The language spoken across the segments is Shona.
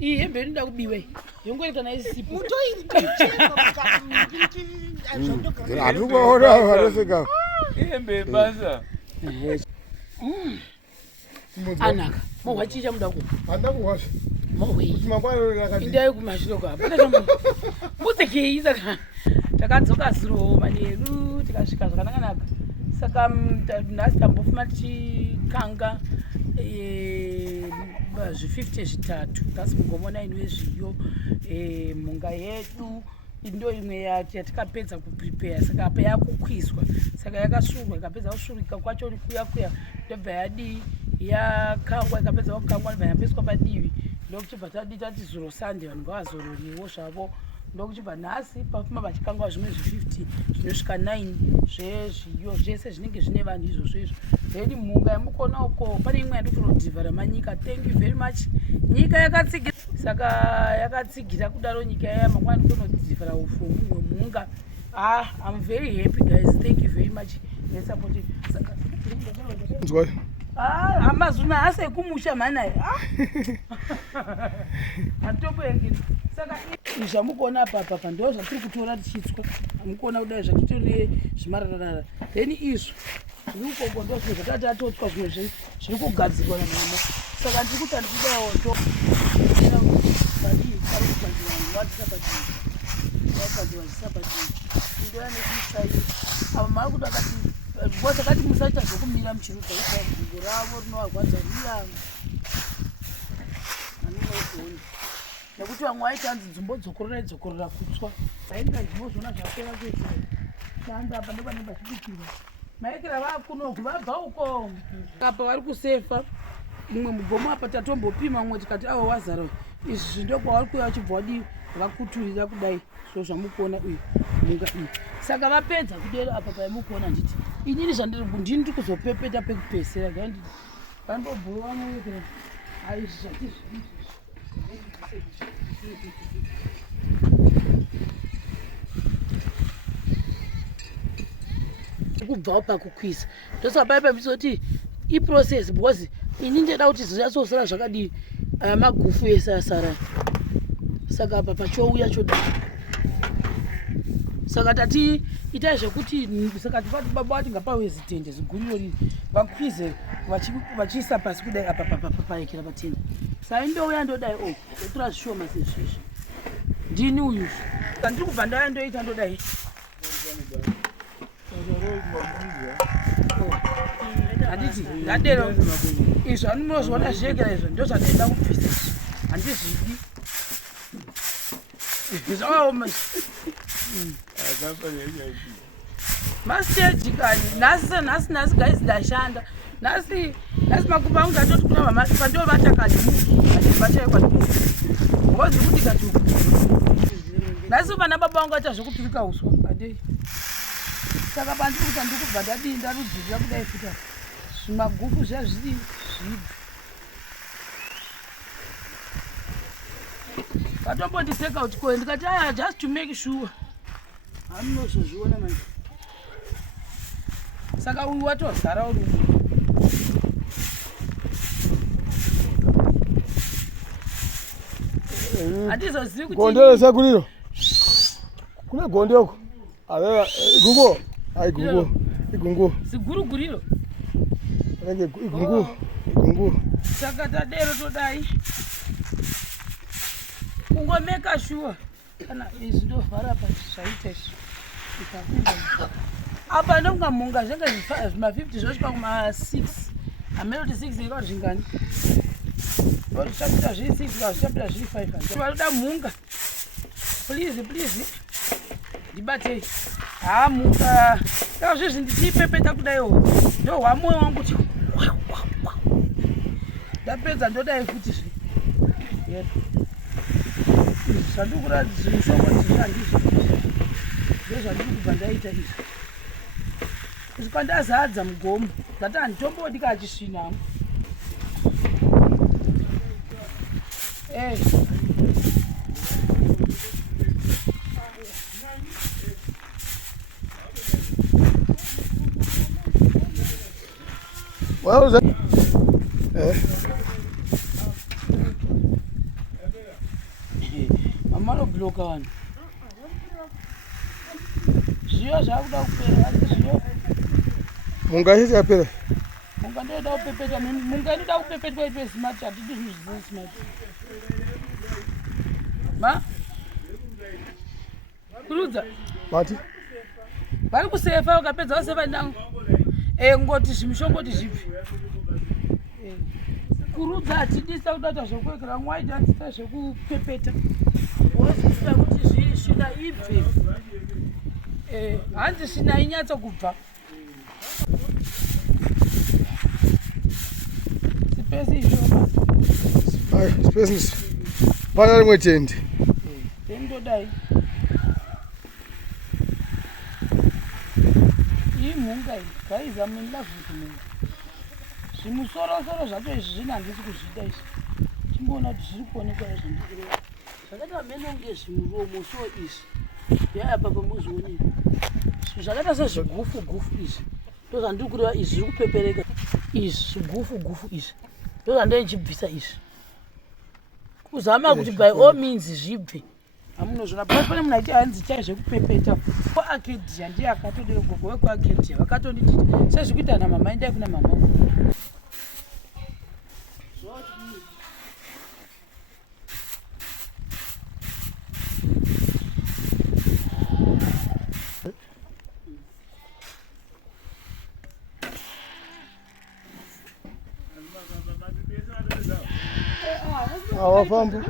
ihembe inoda kubiwa yongoita naisipo ihembe basa anaka mohwachicha muda ku indai kumashiroko apa mudzekei saka takadzoka zuro manheru tikasvika zvakanakanaka saka nhasi tambofuma tichikanga zvi50 zvitatu thasi mungomona inwe zviyo mhunga yedu ndo imwe yatikapedza kuprepare saka apa yakukwizwa saka yakasvurwa ikapedza kusvurika kwacho kuya ndobva yadii yakangwa ikapedza kukangwa ndobva yambeswa padivi ndokuchibva tadii tati zuro sande vanhu ngavazororiwo zvavo ndokuchibva nhasi pafuma vachikangwa zvimwe zvi50 zvinosvika 9 zvezviyo zvese zvinenge zvine vanhu izvozvo izvo then mhunga yamukona uko pane imwe yandokunodhivhara manyika. Thank you very much. Nyika yakatsigira saka yakatsigira kudaro nyika yaya mangwana ndikonodhivhara ufungu hwemhunga. I'm very happy guys. Thank you very much. Let's support it. Saka amazuna ase kumusha manai atopo yengini saka izvamukuona apa ndo zvatiri kutora tichitswa amukuona kudai zvatitori zvimararara then izvo zviri ukoko ndo zvimwe zvatati atotswa zvimwe zviri kugadzirwa nanhamo saka ndiri kuti handikudawo to badii pari kugadzirwa watisabadii ndoya nekuisai ava mari kuda kati bose kati musaita zvokumira muchirudza kuti gungu ravo rinovarwadza riya aninoogoni nekuti vamwe vaiti hanzi dzimbodzokororai kutswa ainga ndinozviona zvapera kuitira shanda apa ndopanenge vachibikira maikira vakunoku vabva uko apa vari kusefa mumwe mugomo apa tatombopima mwe tikati avo wazara izvi zvindokwavari kuya vachibva vadii vakuturira kudai so zvamukuona uyu munga iyi saka vapedza kudero apa paimukuona nditi inini zvandiri ndiri kuzopepeta pekupesera gandi vandobhuwa muvekera aizvi zvatizvi kubvawo pakukwisa ndosaka paipambisoti iprocess because ini ndeda kuti zvichatsosara zvakadii aya magufu ese asara saka apa pachouya chodii saka tati itai zvekuti saka tifati baba vati ngapawe zitende ziguriro riri vakwize vachiisa pasi kudai apa papaikira patende sai ndouya ndodai otora zvishoma sezvizvi ndini uyu saka ndiri kubva ndauya ndoita ndodai handiti ndadero izvo aninozviona zvegera izvo ndo zvandoida kupfisa handizvidi zvaoma masteji kani nhasi guys ndashanda nhasi makumba angu ndatoti kuna mamasipa ndovata kadimuvachaikwa ngozi kuti kati nhasi vana baba vangu vaita zvekupirika uswa adei saka pandiri kuti ndikubva ndadii ndarudzirira kudai futa zvimagufu zvazviri zvibva vatombondiseka kuti koe ndikati just to make sure hamunozozviona manje saka uyu watozara uri handizozivi kuti gonde sekuriro kune gonde uko ave igungu igungu ziguruguriro renge igungu saka tadero todai kungomeka sure kana izvi ndovhara pazvaita izvi ikakunda apa ndonga mhunga zvenge zvima50 zvosvika kuma6 ameloti 6 ikati zvingani zvichapita zviri 6 zvichapita zviri 5 vanoda mhunga please ndibatei mhunga saka zvezvi ndichipepeta kudaiwo ndo hwamoyo wangu kuti ndapedza ndodai futi zve zvandikuratidza zvishongozvizhandizvo ndozvandiri kubva ndaita izvi izvi pandazadza mugomo ndati handitombodi kachisvinamo manobloka vanhu zviyo zvakuda kupera asi zviyo munga isati yapera munga ndoda kupepetwa munga inoda kupepetwa itwe smart hatidi zvinhu zvisina smart ma kurudza mati vari kusefa ukapedza wasefa ndangu ngoti zvimushongoti zvipi kurudza hatidisa kudata zvekuwekera mwaiti handisita zvekupepeta wozisira kuti zvisvina ibve hanzi svina inyatso kubva sipesi izvo spesi pana rimwe tende tendodai imhunga iyi gaiza mulavukumunga zvimusorosoro zvacho izvi zvino handisi kuzvida izvi chimboona kuti zviri kuonekwa zvandikireva zvakaita menonge zvimuromo so izvi yaapa pamuzvioneka zvakaita sezvigufu gufu izvi ndo zvandiri kureva izvi zviri kupepereka izvi zvigufu gufu izvi ndo zvandaichibvisa izvi kuzama kuti by all means zvibve hamunozvona pasi pane munhu aiti hanzi chai zvekupepeta kuakedhia ndiye akatodere gogo wekuakedhia vakatondititi sezvikuita namama endai kuna mama awafambo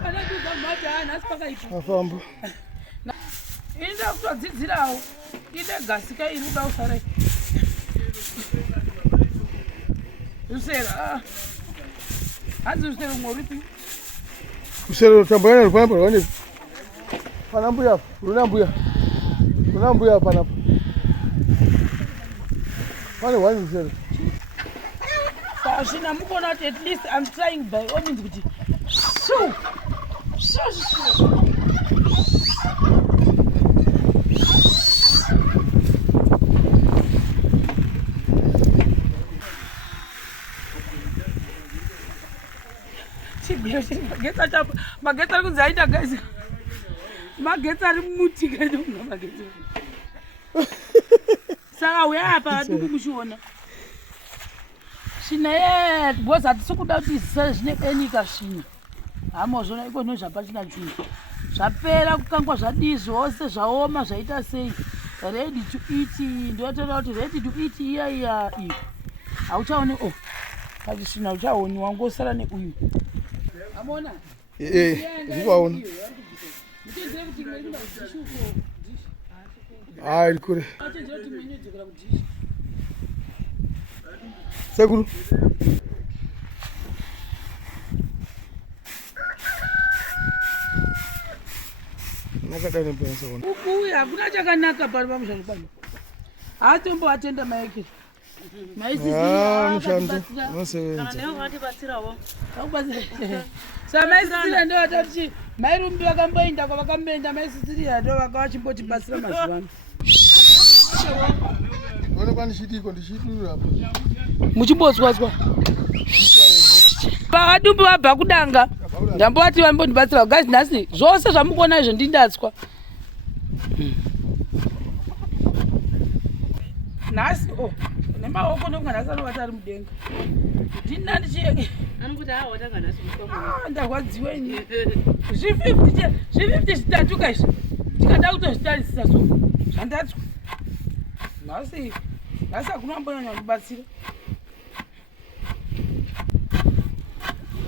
afambo inde kutodzidzirawo inde gasika iri kuda kusarai rusera hanzi rusera rumwe rupi rusero tambuyana rupambo rwane pana mbuya runa mbuya panapo pane wani rusero zvina mukona kuti at least I'm trying by all means kuti magetsi ari kunzaita gaisi magetsi ari muti kaitokunga magetsi saka uyapa haduku kuchiona svina ye because hatisi kuda kuti zvine enyika svina hamozvona iko no zvapachina chungu zvapera kukangwa zvadii zvose zvaoma zvaita sei ready to eat ndotoda kuti ready to eat iya iyo hauchaoni pachisvina uchaoni wangosara neuyu amona zvivaona iri kure sekuru nakadane panasaona ubuya hakuna chakanaka pari pamushando pano haatomboatenda maekeri mushando unosevenza sa maisisira ndo vatati mairumbi vakamboenda kwavakamboenda maisisirira ndo vakavachimbotibasira mazuvano onekwa ndichidiko ndichidurapa muchimbotswatswa vakadumbi vabva kudanga ndambovati vambondibatsira gasi nhasi zvose zvamukuona izvo ndindatswa nhasi nemaoko ndonga nhasi anovati ari mudenga ndina ndichiyeke ndarwadziwe ini zvi50 zvitatuka izvi ndikada kutozvitarisisa so zvandatswa nhasi hakuna mbonyanya kundibatsira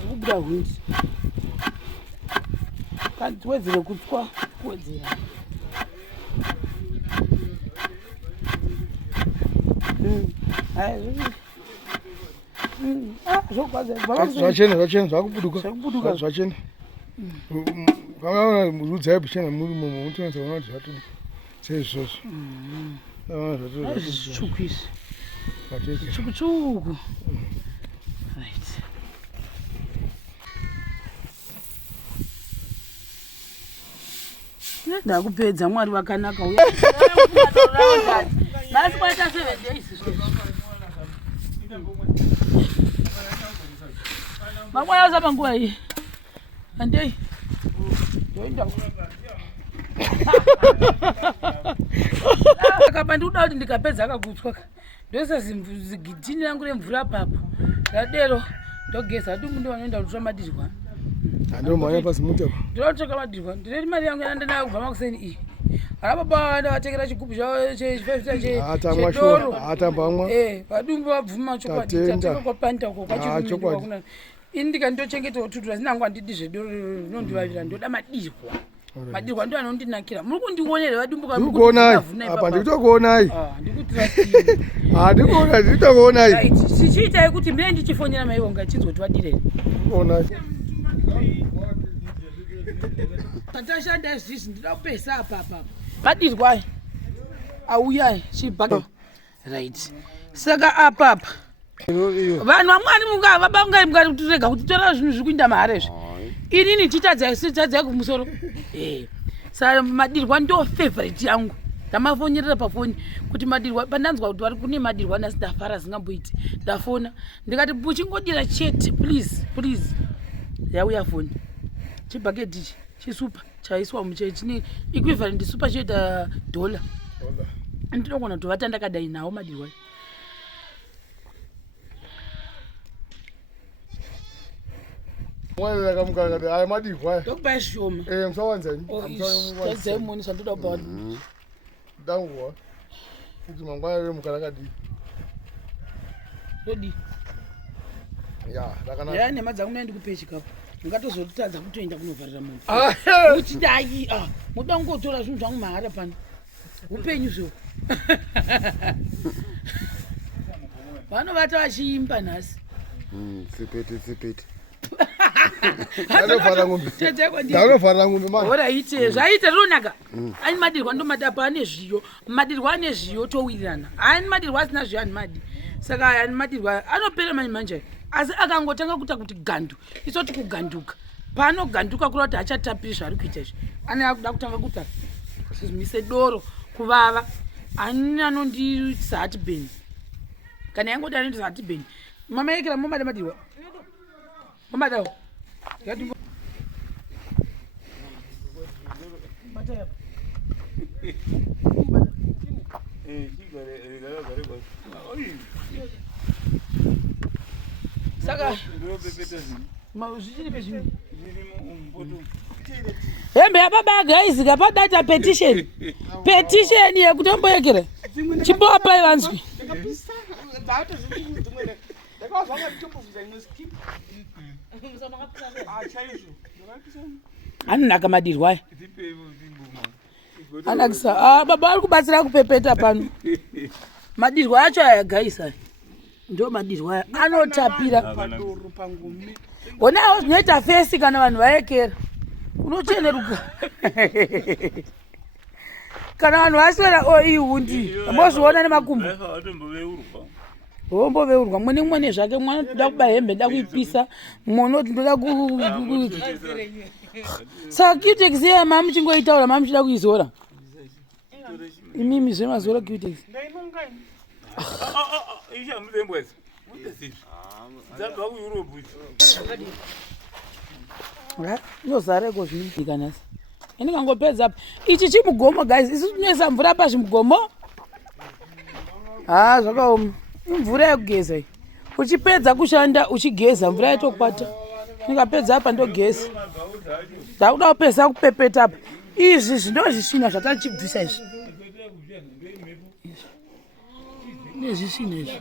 kubuda hwindi kandiwedzere kutswa kuwedzera zvachena zvakubuduka zvachena kamaona rudzi yaipichena muri momo mutonasa kuona kuti zvatuduka seizvozvo zvitsvuku izvi tsvuku ndakupedza mwari vakanaka nhasi kwaita 7 days mangwana asa panguva iyi handei Akapa ndikuda kuti ndikapedza akagutswa ndoisa zigidhini rangu remvura papa radero ndogeza dumbu ndo vanoenda kutora madirwa Ndomanya pasi mutepo. ndotoka madirwa ndine mari yangu yanandana kubva makuseni iyi arababa ndavatekera chigubhu chavo chedoro atambamwa vadumbu vabvuma chokwadi tatekokwa panta uko kwachirumidwa ini ndikandochengetao tutura zina hangu handidi zvedoro rinondivavira ndoda madirwa madirwa ndo anondinakira muri kundionera vadumbukaonai apa ndikutokuonai ndikutirasii handikuona ndikutokuonai chichiitai kuti mine ndichifonera maivonga chinzoti vadirei patashanda zvizi ndida kupesa apapa vadirwai auyai chibhaka right saka apapa vanhu vamwani vabangaimukatirega kuti tora zvinhu zviri kuinda maharezve inini titadzai kumusoro saka madirwa ndo favorite yangu ndamafonyerera pafoni kuti madirwa pandanzwa kuti vari kune madirwa ndasi ndafara zingamboiti ndafona ndikati muchingodira chete please yauya foni chibhaketi ichi chisupa chaiswa chine equivalent supa choita $1 ndinogona kutovata ndakadai nawo madirwa mwana akamukana aya madirwa ndokupa shoma musawanzani tadzaimuonesa ndoda kupa danguwa kuti mangwana remukana kadii ndodi ya nema dzangu naendikupe chikapu ungatozotadza kutoenda kunovharira munhu kuti dai muda kungotora zvinhu zvangu mahara pano upenyu zvo vanovata vachiimba nhasi tsipeti ndanovhara ngombe oraite zvaite rinonaka ani madirwa ndomadapa ane zviyo madirwa ane zviyo towirirana ani madirwa asina zviyo ani madi saka aya ani madirwa anopera manje asi akangotanga kuita kuti gandu isoti kuganduka paanoganduka kureva kuti achatapiri zvaari kuita izvi ani akuda kutanga kuita zvimise doro kuvava ani anondisa hatibheni kana yangoti anoindisa hatibheni mamaekera momada madirwa momadawo saka zvichiri pezvimwe hembe yababa agaizika padata petition yekutomboekera chimboapai vanzwi anonaka madirwaya anakisa baba ari kubatsira kupepeta pano madirwa acho ayagaisa ndo madirwa aya anotapira onawo zvinoita fesi kana vanhu vaekera unocheneruka kana vanhu vaswera ihundi ambozviona nemakumbo omboveurwa mwe nemwe nezvake mwana toda kuba hembe nda kuipisa mmonoti ndoda saka cutex iya mama muchingoitaura mama muchida kuizora imimi zvemazora cutex yozareko zvinoikanasi indikangopedza apa ichi chimugomo guys isi tinoisa mvura pazvimugomo zvakaoma imvura yekugeza iyi uchipedza kushanda uchigeza mvura yatokwata ndikapedza apa ndogeza ndakuda kupesa kupepeta apa izvi zvinozvisvina zvatachibvisa izvi nezvisvina izvi